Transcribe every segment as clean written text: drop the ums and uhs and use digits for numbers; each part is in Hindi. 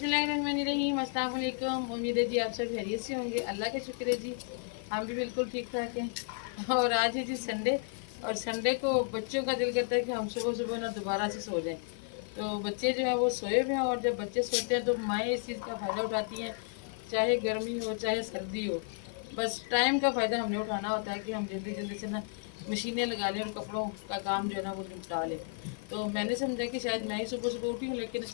बिस्मिल्लाहिर्रहमानिर्रहीम, अस्सलाम वालेकुम। उम्मीद है जी आप सब खैरियत से होंगे। अल्लाह का शुक्र है जी, हम भी बिल्कुल ठीक ठाक हैं। और आज है जी संडे, और संडे को बच्चों का दिल करता है कि हम सुबह सुबह ना दोबारा से सो जाएं। तो बच्चे जो है वो सोए हुए हैं, और जब बच्चे सोते हैं तो माएँ इस चीज़ का फ़ायदा उठाती हैं, चाहे गर्मी हो चाहे सर्दी हो। बस टाइम का फ़ायदा हमने उठाना होता है कि हम जल्दी जल्दी से ना मशीनें लगा लें और कपड़ों का काम जो है ना वो निपटा लें। तो मैंने समझा कि शायद मैं ही सुबह सुबह उठी हूँ, लेकिन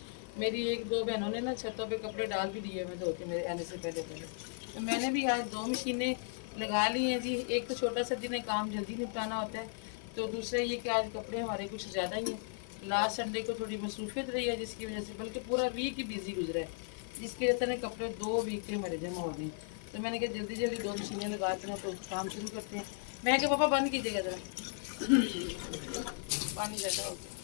मेरी एक दो बहनों ने ना छतों पे कपड़े डाल भी दिए मैं धो के मेरे आने से पहले पहले। तो मैंने भी आज दो मशीनें लगा ली हैं जी। एक तो छोटा सा जिन्हें काम जल्दी निपटाना होता है, तो दूसरा ये कि आज कपड़े हमारे कुछ ज़्यादा ही हैं। लास्ट संडे को थोड़ी मसरूफियत रही है, जिसकी वजह से बल्कि पूरा वीक ही बिजी गुजरा है, जिसकी वजह से कपड़े 2 वीक के हमारे जमा हो गए। तो मैंने कहा जल्दी जल्दी दो मशीनें लगाते हैं तो काम शुरू करते हैं। मैं क्या पापा बंद कीजिएगा ज़रा, पानी ज़्यादा हो गया।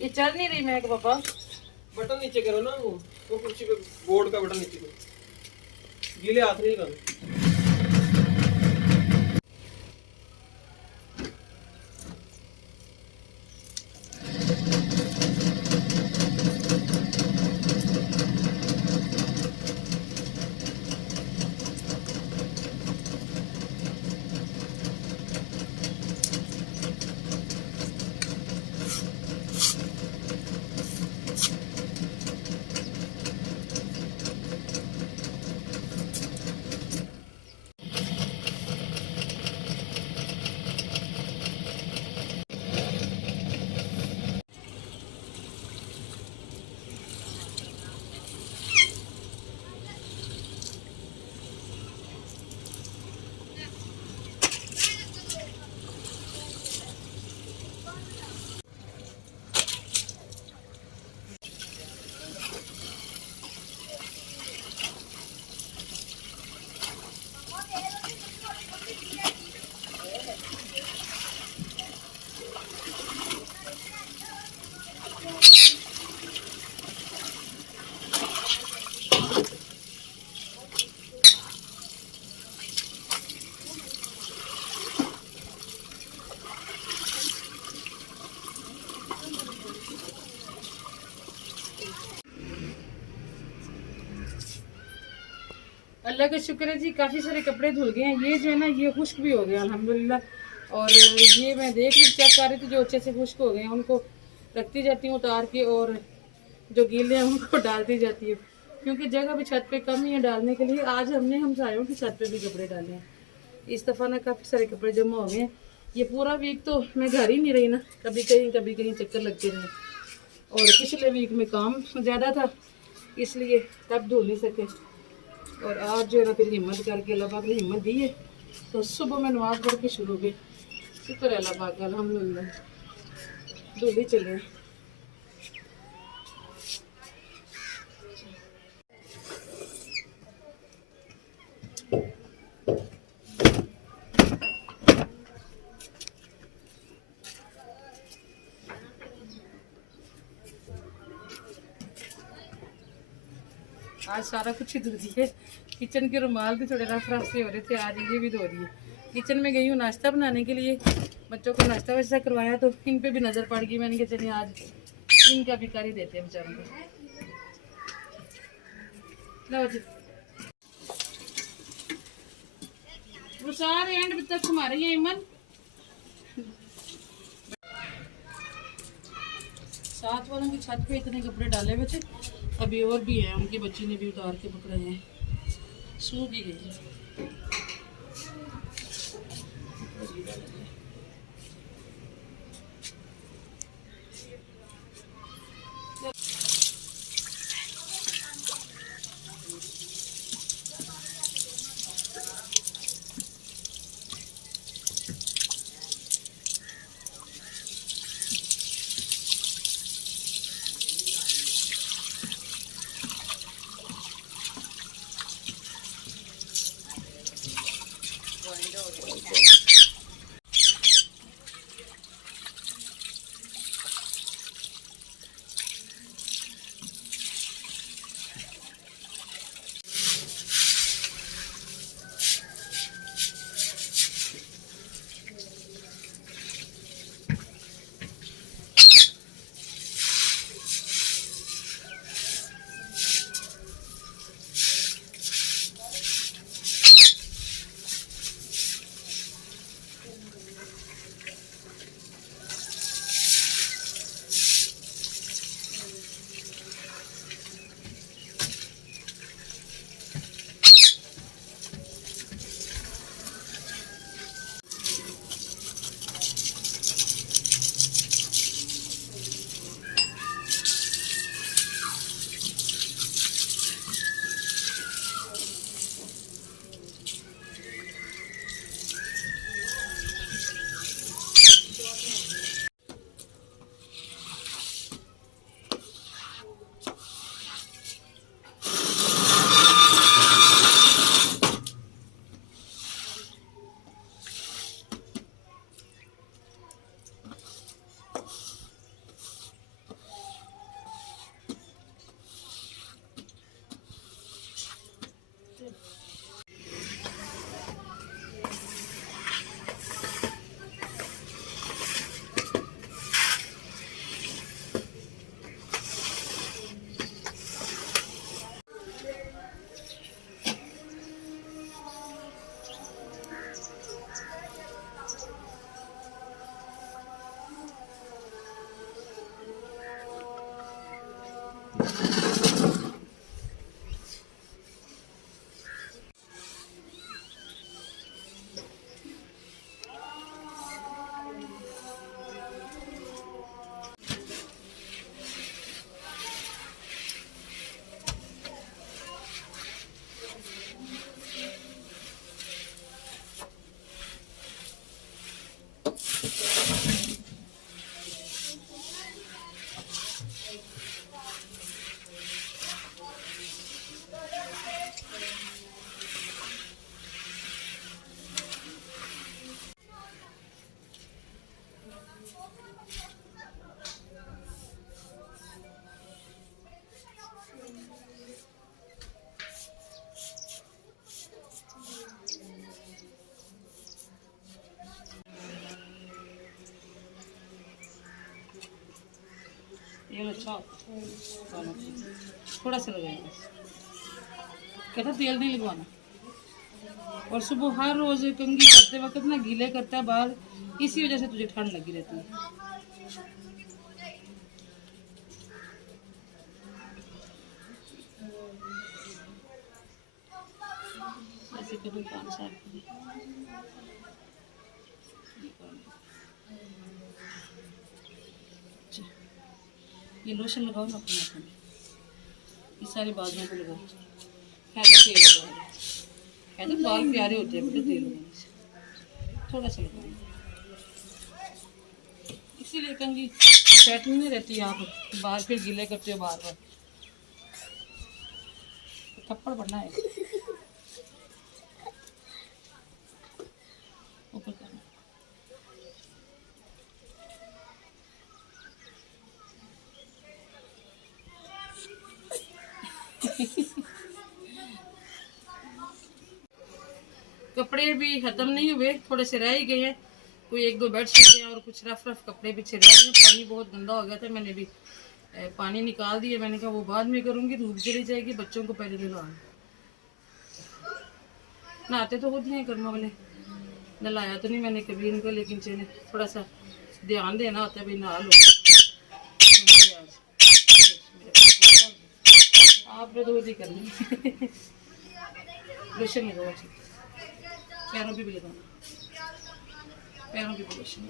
ये चल नहीं रही। मैं क्या पापा बटन नीचे करो ना, वो कुर्सी पे बोर्ड का बटन नीचे करो, गीले हाथ नहीं लगाना। अल्लाह का शुक्र है जी, काफ़ी सारे कपड़े धुल गए हैं। ये जो है ना ये खुश्क भी हो गए अल्हम्दुलिल्लाह। और ये मैं देख रही चेक कर रही थी, जो अच्छे से खुश्क हो गए हैं उनको रखती जाती हूँ उतार के, और जो गीले हैं उनको डालती जाती है, क्योंकि जगह भी छत पे कम ही है डालने के लिए। आज हम सायों की छत पे भी कपड़े डाले हैं। इस दफ़ा ना काफ़ी सारे कपड़े जमा हो गए हैं। ये पूरा वीक तो मैं घर ही नहीं रही ना, कभी कहीं चक्कर लगते रहे। और पिछले वीक में काम ज़्यादा था, इसलिए तब धुल नहीं सके। और आज जो है ना फिर हिम्मत करके अल्लाह पाक ने हिम्मत दी है, तो सुबह में नमाज पढ़ के शुरू गए। शुक्र है अल्लाह पाक का, अल्हम्दुलिल्लाह धुल ही चले। आज सारा कुछ ही धो दिए। किचन के रुमाल भी थोड़े रफ रफ से हो रहे थे, आज ये भी धो दिए। किचन में गई हूँ नाश्ता बनाने के लिए, बच्चों को नाश्ता वैसा करवाया, तो इन पे भी नज़र पड़ गई। मैंने कहा चलिए आज इनका भी कर ही देते हैं बेचारों को। लो जी, वो सारे एंड तक हमारे ये ईमन साथ वालों की छत पे इतने कपड़े डाले हुए थे, अभी और भी हैं, उनकी बच्ची ने भी उतार के पकड़े हैं, सूख ही गई। ये लो चाप थोड़ा सा लगाएगा, कहता तेल नहीं लगवाना। और सुबह हर रोज कंघी करते वक्त ना गीले करता है बाल, इसी वजह से तुझे ठंड लगी रहती है। ऐसे कभी कान साफ करें। ये लोशन लगाओ ना अपने हाथों में, ये सारी बाजुओं को लगाओ। तेल लगाओ, कहते बाल प्यारे होते हैं बेटे तेल लगाने से, थोड़ा सा लगाओ। इसीलिए कंघी सेटिंग नहीं रहती, आप बाल फिर गीले करते हो बार बार, थप्पड़ पड़ना है। ऊपर करना। कपड़े भी खत्म नहीं हुए, थोड़े से रह ही गए हैं, कोई एक दो बेडशीट हैं और कुछ रफ रफ कपड़े पीछे रह गए। पानी बहुत गंदा हो गया था, मैंने भी पानी निकाल दिया। मैंने कहा वो बाद में करूँगी, धूप चली जाएगी, बच्चों को पहले नहलाऊँ। नहाते तो खुद नहीं कर्मा वाले, नहलाया तो नहीं मैंने कभी इनको, लेकिन चले थोड़ा सा ध्यान देना होता है भाई नहा लो। आपने तो खुद ही करनी। लोशन लगाओ, पैरों पे भी लगाना, पैरों पे भी लोशन।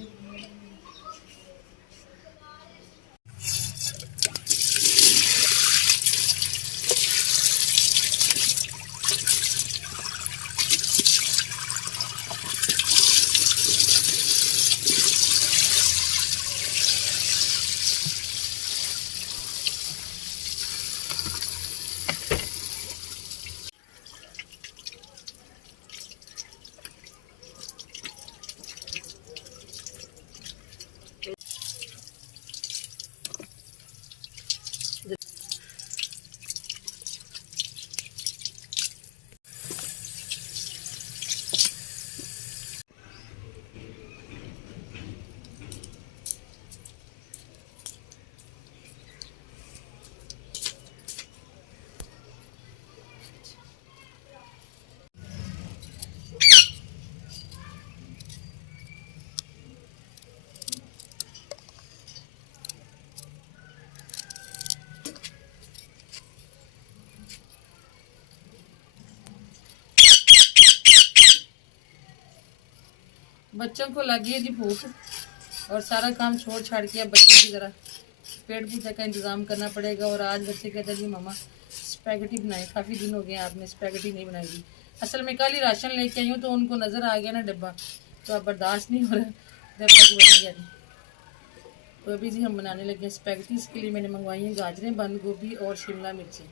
बच्चों को लगी है जी भूख, और सारा काम छोड़ छाड़ के अब बच्चों की ज़रा पेट पूजा का इंतज़ाम करना पड़ेगा। और आज बच्चे कहते हैं जी मम्मा स्पैगेटी बनाए, काफ़ी दिन हो गए आपने स्पैगेटी नहीं बनाई। असल में कल ही राशन लेके आई हूँ तो उनको नज़र आ गया ना डब्बा, तो अब बर्दाश्त नहीं हो रहा जब तक बनेगा नहीं। तो अभी जी हम बनाने लगे हैं स्पैगेटी। इसके लिए मैंने मंगवाई हैं गाजरें, बंद गोभी और शिमला मिर्ची।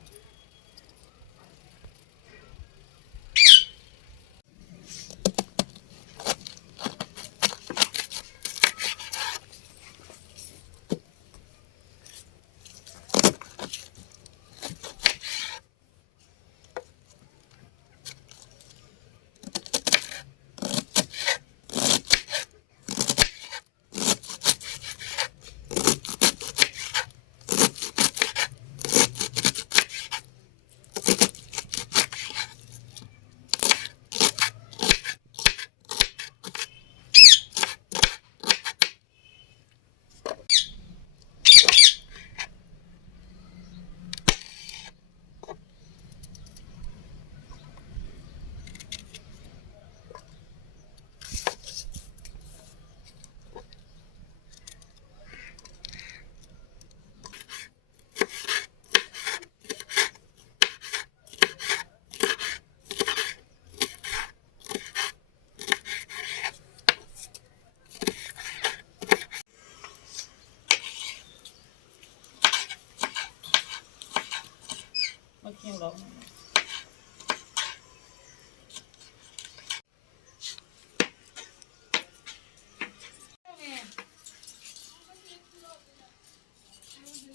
पटाखे उड़ाओ।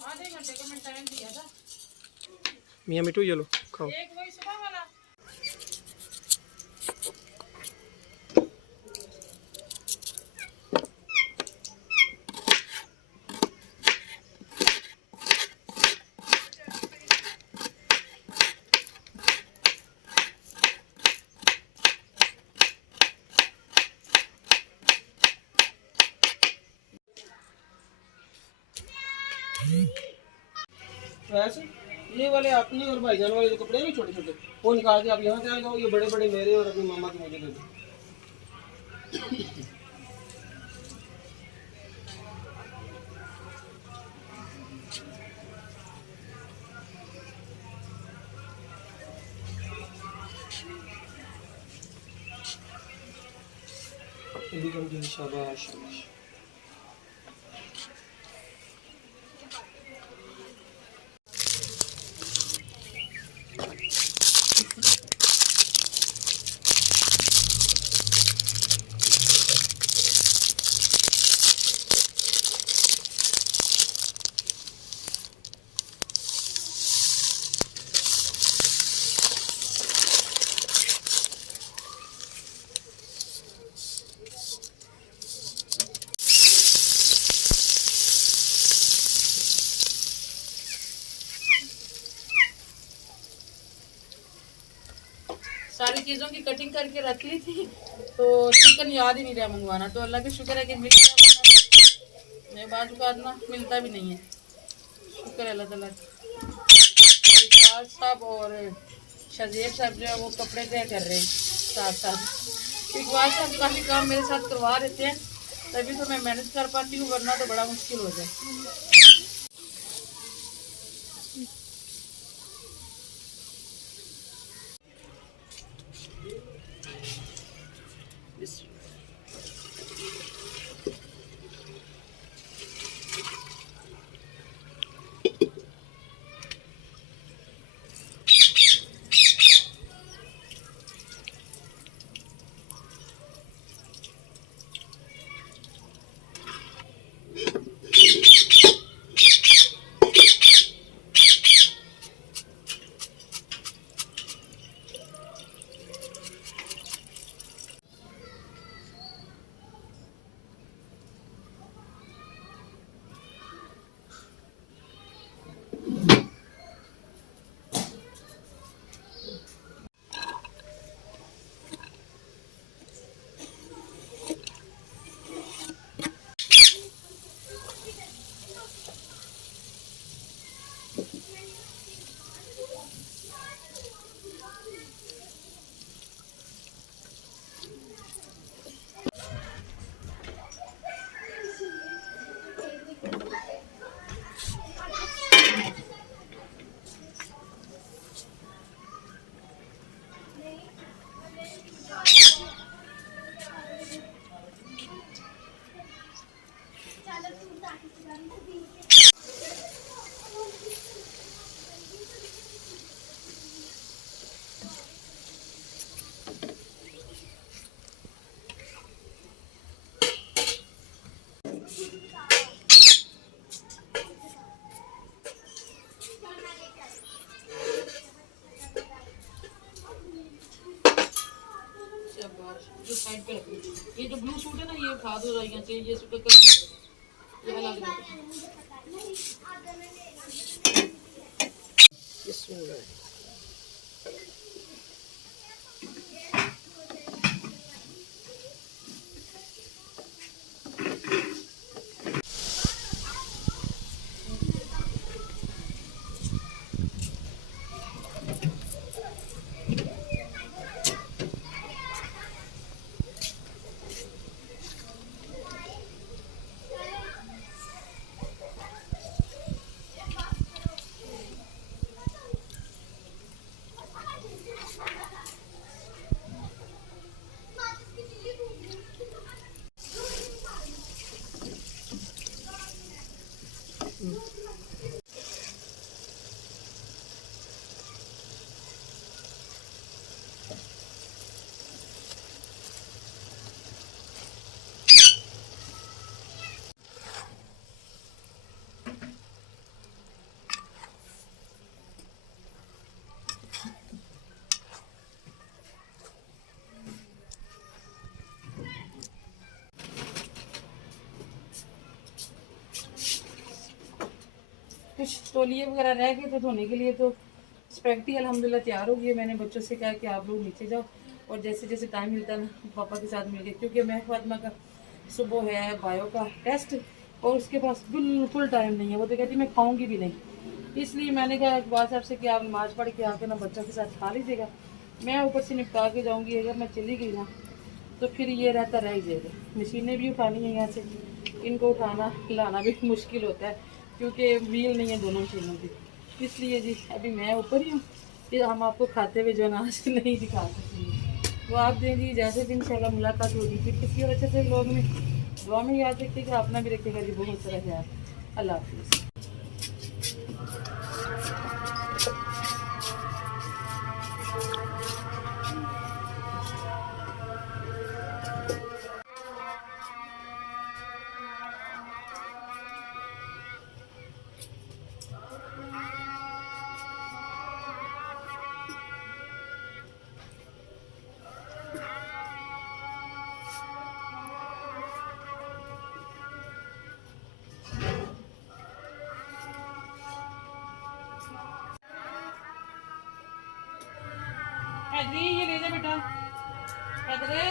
आधे घंटे का मैं टाइम दिया था। मियाँ मिठू ये लो खाओ। एक वही सुबह वाला। वैसे ये वाले अपने और भाईजान वाले जो कपड़े हैं छोटे छोटे, वो निकाल के आप यहाँ से आ जाओ। ये बड़े बड़े मेरे और अपनी मामा के मुझे दे दो। शाबाश शाबाश। सारी चीज़ों की कटिंग करके रख ली थी, तो चिकन याद ही नहीं रहा मंगवाना। तो अल्लाह का शुक्र है कि मिल गया, वरना मैं बाजू काटना मिलता भी नहीं है। शुक्र है अल्लाह ताला का। इकबाल साहब और शजीब साहब जो है वो कपड़े तय कर रहे हैं साथ साथ। इकबाल साहब काफ़ी काम मेरे साथ करवा देते हैं, तभी तो मैं मैनेज कर पाती हूँ, वरना तो बड़ा मुश्किल हो जाए। जो साइड पे रखी, ये जो ब्लू सूट है ना, ये उठा दो यहाँ से, ये सूट कर ये अलग कुछ तौलिए वगैरह रह गए थे धोने के लिए, तो स्पेगेटी अल्हम्दुलिल्लाह तैयार हो गई है। मैंने बच्चों से कहा कि आप लोग नीचे जाओ और जैसे जैसे टाइम मिलता है ना पापा के साथ मिल के, क्योंकि मैं फातिमा का सुबह है बायो का टेस्ट और उसके पास बिल्कुल टाइम नहीं है। वो तो कहती मैं खाऊंगी भी नहीं, इसलिए मैंने कहा एक बात आपसे कि आप नमाज पढ़ के आके ना बच्चों के साथ खा लीजिएगा, मैं ऊपर से निपटा के जाऊंगी। अगर मैं चली गई ना तो फिर ये रहता रह जाएगा। मशीनें भी उठानी है यहाँ से, इनको उठाना लाना भी मुश्किल होता है क्योंकि व्हील नहीं है दोनों मशीनों की। इसलिए जी अभी मैं ऊपर ही हूँ कि हम आपको खाते हुए जो है ना आज नहीं दिखा सकते। तो आप दें जी जैसे भी इंशाल्लाह मुलाकात होगी फिर किसी और अच्छे से लोग में दुआ में याद रखिएगा, अपना भी रखिएगा जी बहुत सारा ख्याल। अल्लाह हाफिज़। हैदरी ये ले जा बेटा, हैदरे